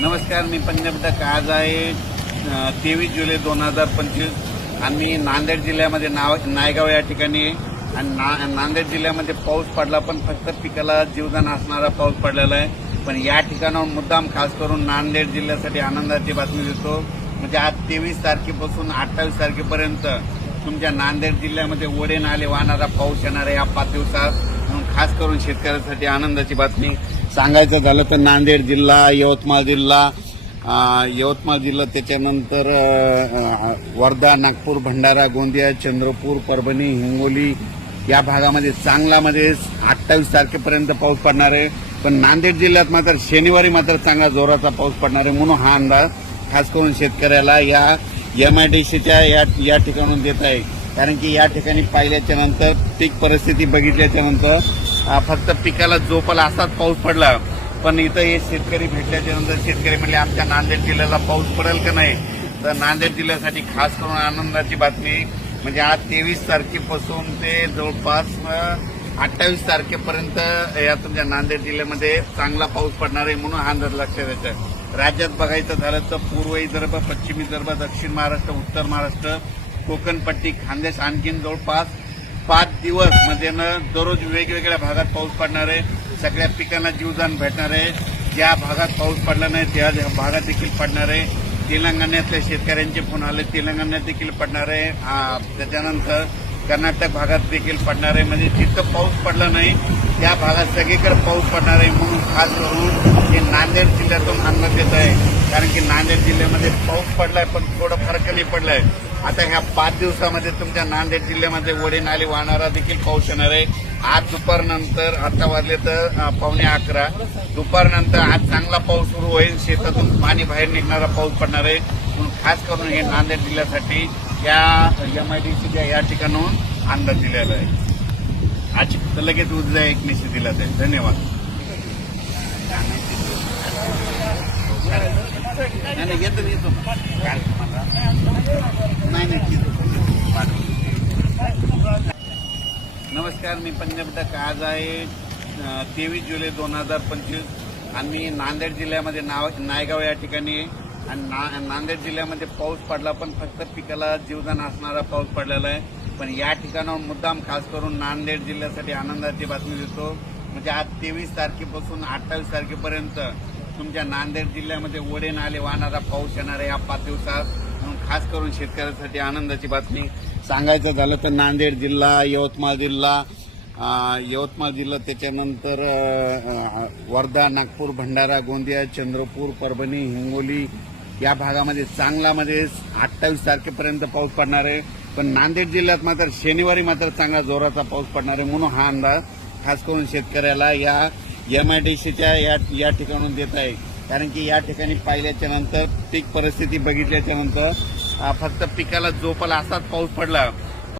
नमस्कार मी पंजाबदक आज आहे तेवीस जुलै दोन हजार पंचवीस आम्ही नांदेड जिल्ह्यामध्ये नाव नायगाव या ठिकाणी आणि ना नांदेड जिल्ह्यामध्ये पाऊस पडला पण फक्त पिकाला जीवदान असणारा पाऊस पडलेला आहे पण या ठिकाणावर मुद्दाम खास करून नांदेड जिल्ह्यासाठी आनंदाची बातमी देतो म्हणजे आज तेवीस तारखेपासून अठ्ठावीस तारखेपर्यंत तुमच्या नांदेड जिल्ह्यामध्ये ओढे नाले वाहणारा पाऊस येणार आहे या पाच दिवसात म्हणून खास करून शेतकऱ्यांसाठी आनंदाची बातमी सांगायचं झालं तर नांदेड जिल्हा यवतमाळ जिल्हा यवतमाळ जिल्हा त्याच्यानंतर वर्धा नागपूर भंडारा गोंदिया चंद्रपूर परभणी हिंगोली या भागामध्ये चांगलामध्ये म्हणजे अठ्ठावीस तारखेपर्यंत पाऊस पडणार आहे पण नांदेड जिल्ह्यात मात्र शनिवारी मात्र चांगला जोराचा पाऊस पडणार आहे म्हणून हा अंदाज खास करून शेतकऱ्याला या एम आय डी सीच्या या या ठिकाणून देत आहे कारण की या ठिकाणी पाहिल्याच्यानंतर नंतर पीक परिस्थिती बघितल्याच्या नंतर फक्त पिकाला जोपाला असाच पाऊस पडला पण इथं हे शेतकरी भेटल्याच्या नंतर शेतकरी म्हणजे आमच्या नांदेड जिल्ह्याला पाऊस पडेल का नाही तर नांदेड जिल्ह्यासाठी खास करून आनंदाची बातमी म्हणजे आज तेवीस तारखेपासून ते जवळपास अठ्ठावीस तारखेपर्यंत या तुमच्या नांदेड जिल्ह्यामध्ये चांगला पाऊस पडणार आहे म्हणून हा अंदाज लक्षात येतं राज्यात बघायचं झालं तर पूर्व विदर्भ पश्चिम विदर्भ दक्षिण महाराष्ट्र उत्तर महाराष्ट्र कोकणपट्टी खानदेश आणखीन जवळपास पाच दिवस म्हणजे दररोज वेगवेगळ्या भागात पाऊस पडणार आहे सगळ्या पिकांना जीवदान भेटणार आहे ज्या भागात पाऊस पडला नाही त्या भागात देखील पडणार आहे तेलंगणातल्या शेतकऱ्यांचे फोन आले तेलंगणात देखील पडणार आहे त्याच्यानंतर कर्नाटक भागात देखील पडणार आहे म्हणजे जिथं पाऊस पडला नाही त्या भागात सगळीकडे पाऊस पडणार आहे म्हणून खास करून हे नांदेड जिल्ह्यातून अन्न येत आहे कारण की नांदेड जिल्ह्यामध्ये पाऊस पडलाय पण थोडं फरक नाही पडलाय आता ह्या पाच दिवसामध्ये तुमच्या नांदेड जिल्ह्यामध्ये वडे नाले वाहणारा देखील पाऊस येणार आहे आज दुपारनंतर आता वाजले तर पावणे अकरा दुपारनंतर आज चांगला पाऊस सुरू होईल शेतातून पाणी बाहेर निघणारा पाऊस पडणार आहे म्हणून खास करून हे नांदेड जिल्ह्यासाठी या एम आय डी या ठिकाणाहून अंदाज दिलेला आहे आज लगेच उद्या एक निश्चित दिला जाईल धन्यवाद येतो येतो नमस्कार मी पंजाबटक आज आहे तेवीस जुलै दोन हजार पंचवीस आणि नांदेड जिल्ह्यामध्ये नाव नायगाव या ठिकाणी आणि नांदेड जिल्ह्यामध्ये पाऊस पडला पण फक्त पिकाला जीवदान असणारा पाऊस पडलेला आहे पण या ठिकाणावर मुद्दाम खास करून नांदेड जिल्ह्यासाठी आनंदाची बातमी देतो म्हणजे आज तेवीस तारखेपासून अठ्ठावीस तारखेपर्यंत तुमच्या नांदेड जिल्ह्यामध्ये ओढे नाले वाहणारा पाऊस येणार आहे या पाच दिवसात खास करून शेतकऱ्यांसाठी आनंदाची बातमी सांगायचं झालं तर नांदेड जिल्हा यवतमाळ जिल्हा यवतमाळ जिल्हा त्याच्यानंतर वर्धा नागपूर भंडारा गोंदिया चंद्रपूर परभणी हिंगोली या भागामध्ये चांगलामध्ये म्हणजे अठ्ठावीस तारखेपर्यंत पाऊस पडणार आहे पण नांदेड जिल्ह्यात मात्र शनिवारी मात्र चांगला जोराचा पाऊस पडणार आहे म्हणून हा अंदाज खास करून शेतकऱ्याला या एम आय डी सीच्या या या ठिकाणून देत आहे कारण की या ठिकाणी पाहिल्याच्या नंतर पीक परिस्थिती बघितल्याच्या नंतर फक्त पिकाला जोपाला असाच पाऊस पडला